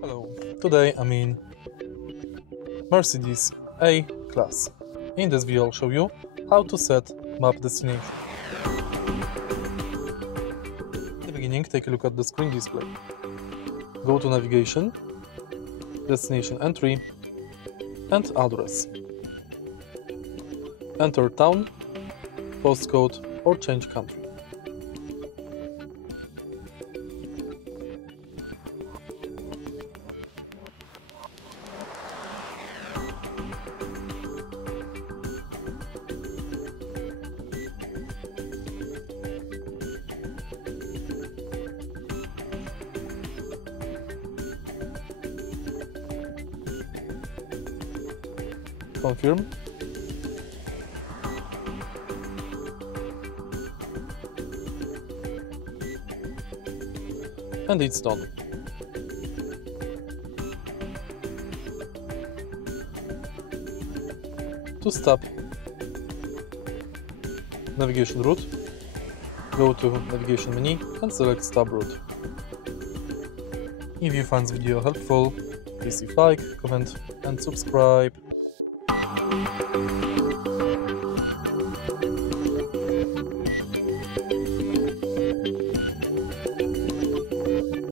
Hello, today I'm in Mercedes A Class. In this video I'll show you how to set map destination. At the beginning, take a look at the screen display. Go to navigation, destination entry and address. Enter town, postcode or change country. Confirm. And it's done. To stop navigation route, go to navigation menu and select stop route. If you find this video helpful, please leave a like, comment and subscribe.